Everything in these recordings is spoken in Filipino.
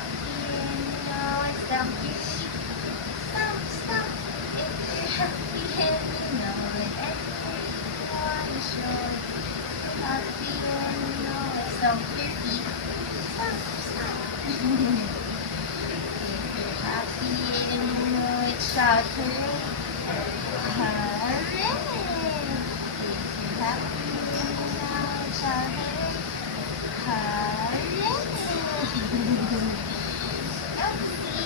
happy and you know it's dump your feet. Stop, stop. If you're happy and you know it, everything you wanna show it. Happy and you know it's dump your feet. Stop, stop. If you're happy and you know it, shout hooray. Hooray. If you're happy and you know it, shout hooray. Hooray. Oopsie.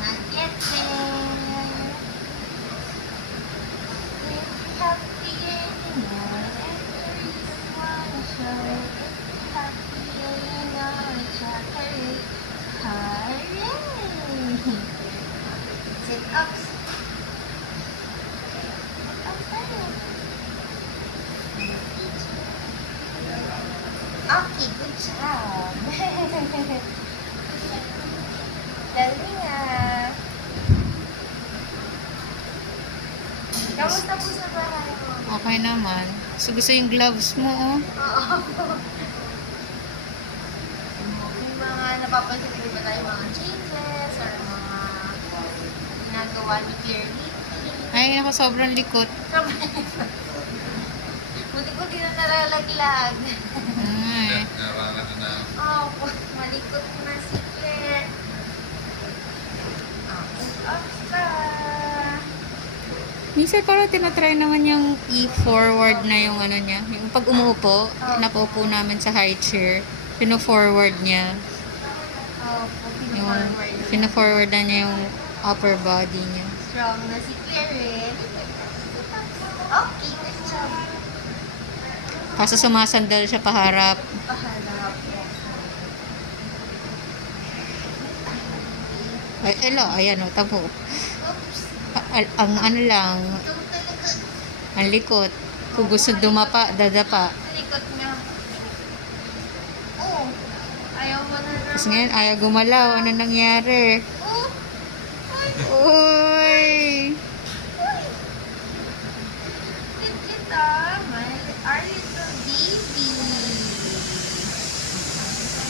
Not yet there. If you're happy and you know it, every reason wanna show it. If you're happy and you know it, shout hooray. Hooray. Sit-ups. Sit-ups tayo. Okay, good job. Galing ah. Kamusta po sa bahay mo? Okay naman. Gusto yung gloves mo, oh. Oo. Yung mga napapansin ko ba tayo mga changes or mga ginagawa ni Claire lately? Ay, ako sobrang likot. Buti ko di na nalalaglag. Ay. Oh, malikot na si Claire. Up ka. Minsan parang tinatry naman yung i-forward na yung ano niya. Yung pag umuupo, napaupo namin sa high chair, pino-forward niya. Oh, Yung, forward. pino-forward na niya yung upper body niya. Strong na si Claire eh. Okay, good job. Kaso sumasandal siya paharap. Paharap. Ay, elo, ayan o, tabo. Oops. Ang ano lang, Ikaw talaga. ang likot. Kung gusto dumapa, dadapa. Likot nga. Oh. Ayaw mo na naman. Tapos ngayon, ayaw gumalaw. Ano nangyari? Oh. Ay. Uy! Cute kita. Our little baby.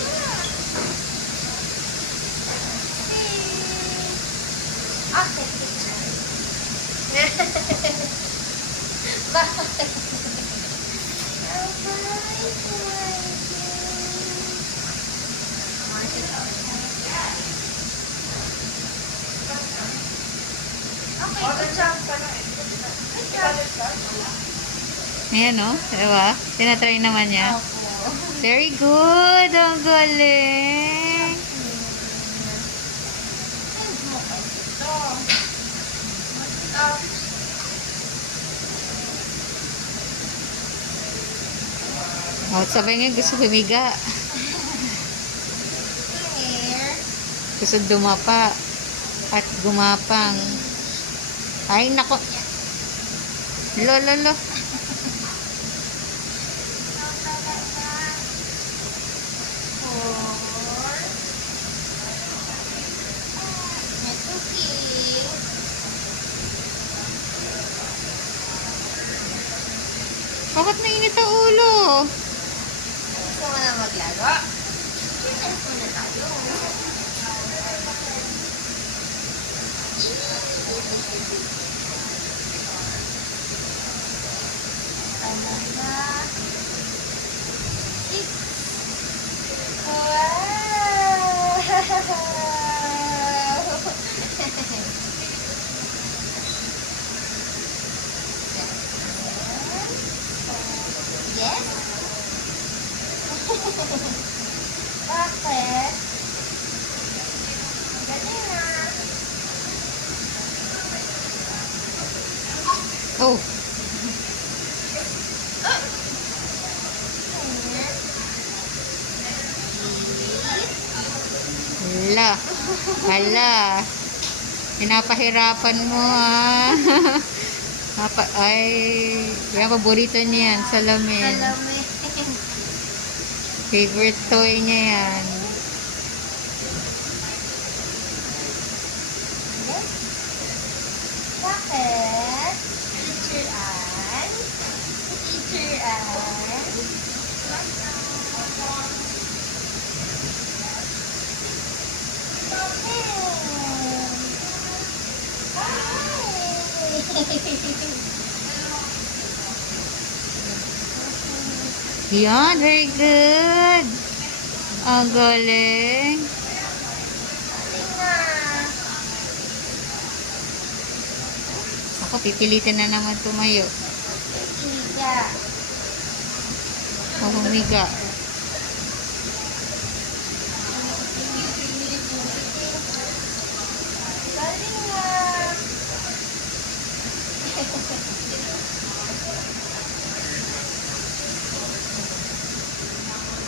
Yeah. Okay, good job. Bakit? Okay, good job. Good job. Ayan o, diba? Tinatry naman niya. Opo. Very good! Ang galing! O, sabay nga gusto humiga. Gusto dumapa. At gumapang. Ay, nako. Lolo. Bakit mainit ang ulo? Gusto mo na maglago? Cheers muna tayo. Tama na. 6. Yes? Bakit? Galing ah. Oh, hala. Hala. Pinapahirapan mo ah. Ay, yung paborito niya yan, salamin. Salamin. Favorite toy niya yan. Yes? Bakit? Teacher Ann? Teacher Ann? Yan, very good. Ang galing. Galing na. Ako, pipilitin na naman tumayo. Higa. O humiga. Galing na.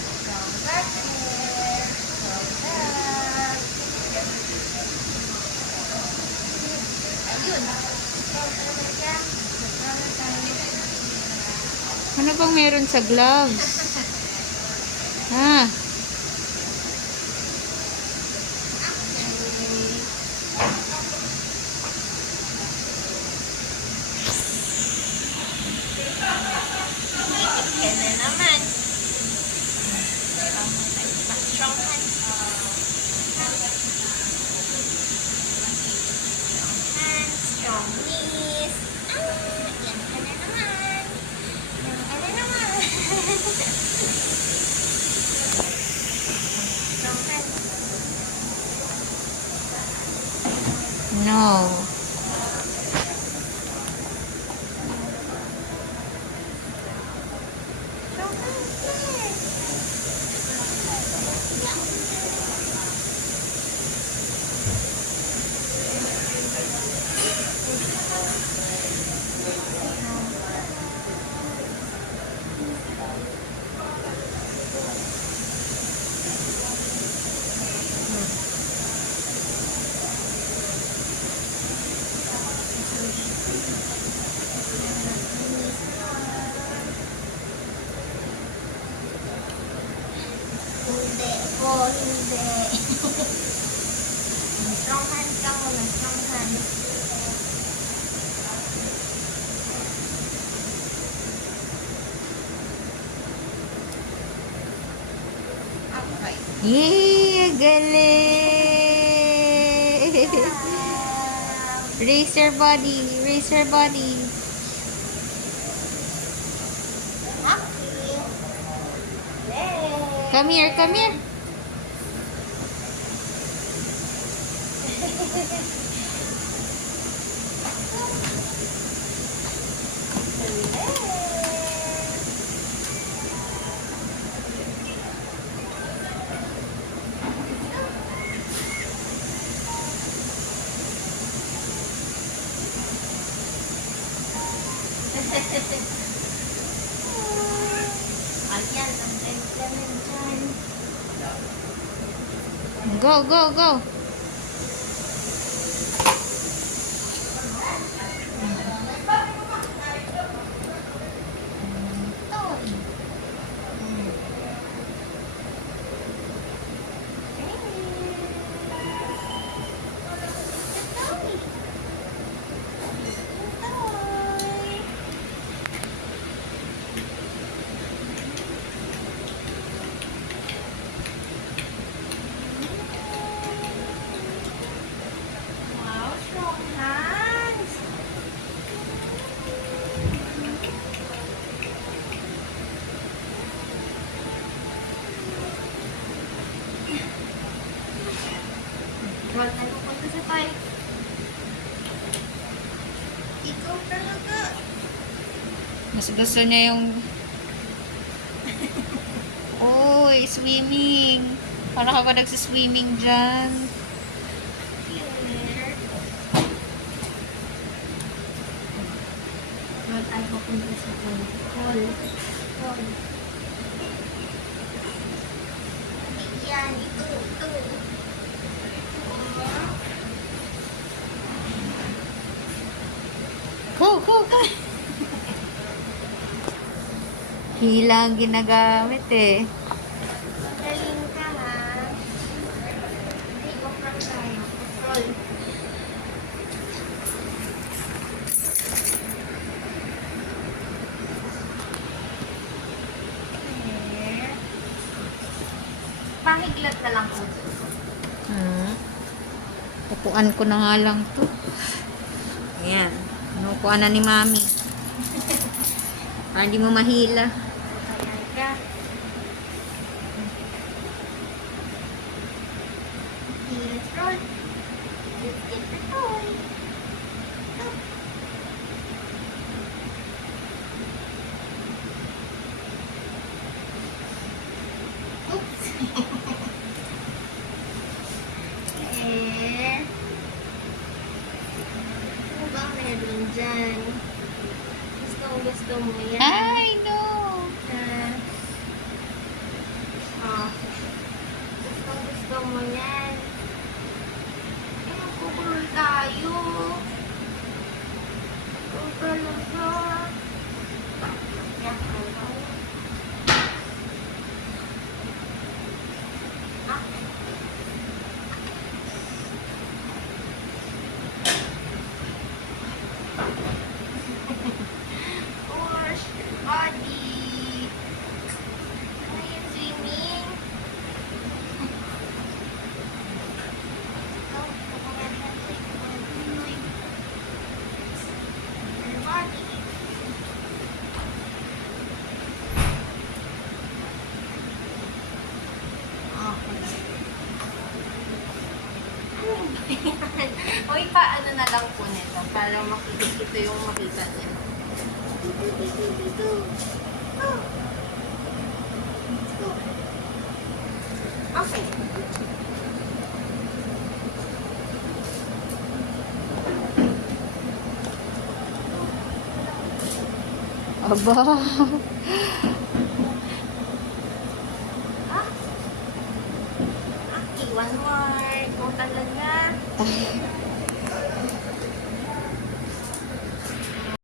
Strong back there. Strong back. Ayun. Strong talaga. Strong talaga. Ano bang meron sa gloves? Ha? Yan na naman. Strong hands. Strong knees. Yan ka na naman. Yan ka na naman. Strong hands. No. Strong hands. Hindi po, hindi. Strong hands ka muna, strong hands. Upright. Yay! Galing! Raise your body. Raise your body. Happy. Leg. Come here, come here. Ayan, ang ganda na dyan. Go, go, go. Toy. Wow, strong hands. Roll tayo pupunta sa toy. Ikaw talaga. Mas gusto niya yung... Uy, swimming. Paano ka ba nagsiswimming dyan? Here. Roll tayo pupunta sa toy. Roll. Roll. Yan, ito. Go, go, go. Hila ang ginagamit eh. Magaling ka ha. Okay, go from tayo. Roll. Here. Pahiglat na lang po. Upuan ko na nga lang to. Ayan. Kinukuha na ni Mami. Para hindi mo mahila. Ayan ka. Okay, let's roll. Let's get the toy. Go. Oops. Ano ba ang meron dyan? Gusto mo yan. I know! Gusto mo yan. Eh, magkukulol tayo. Kukulol ka. Yan, kukulol. Ah. Wash your body. Are you swimming? Oh, your body. Uy, paano na lang po nito para makikita yung makita niya. Dito. Oh. Let's go. Okay. Aba! Ah? Okay, one more. Ikaw talaga.